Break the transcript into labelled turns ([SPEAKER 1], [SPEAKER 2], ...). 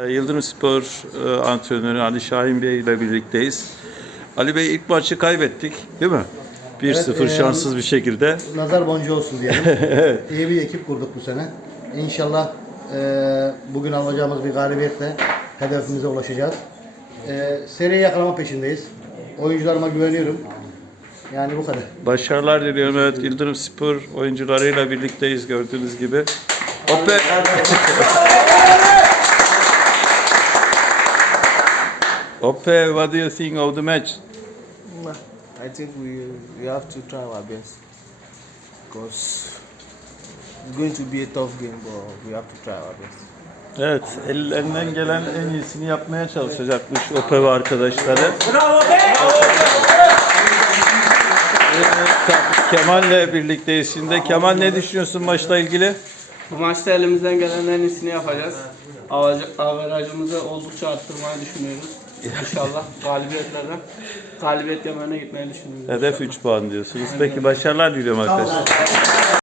[SPEAKER 1] Yıldırımspor antrenörü Ali Şahin Bey ile birlikteyiz. Ali Bey, ilk maçı kaybettik değil mi? 1-0
[SPEAKER 2] Evet,
[SPEAKER 1] şanssız bir şekilde.
[SPEAKER 2] Nazar boncuğu olsun diyelim. İyi bir ekip kurduk bu sene. İnşallah bugün alacağımız bir galibiyetle hedefimize ulaşacağız. Seriyi yakalama peşindeyiz. Oyuncularıma güveniyorum. Yani bu kadar.
[SPEAKER 1] Başarılar diliyorum. Evet, Yıldırımspor oyuncularıyla birlikteyiz gördüğünüz gibi. Hoppe! Hoppe, what do you think of the match?
[SPEAKER 3] I think we have to try our best because it's going to be a tough game, but we have to try our best.
[SPEAKER 1] Evet, ellerinden gelen en iyisini yapmaya çalışacakmış Hoppe ve arkadaşları. Kemal'le birlikteyiz şimdi. Kemal, ne düşünüyorsun maçla ilgili?
[SPEAKER 4] Bu maçta elimizden gelen en iyisini yapacağız. Averajımızı oldukça arttırmayı düşünüyoruz. İnşallah galibiyet yemeğine gitmeyi düşünüyoruz.
[SPEAKER 1] Hedef 3 puan diyorsunuz. Peki, başarılar diliyorum arkadaşlar.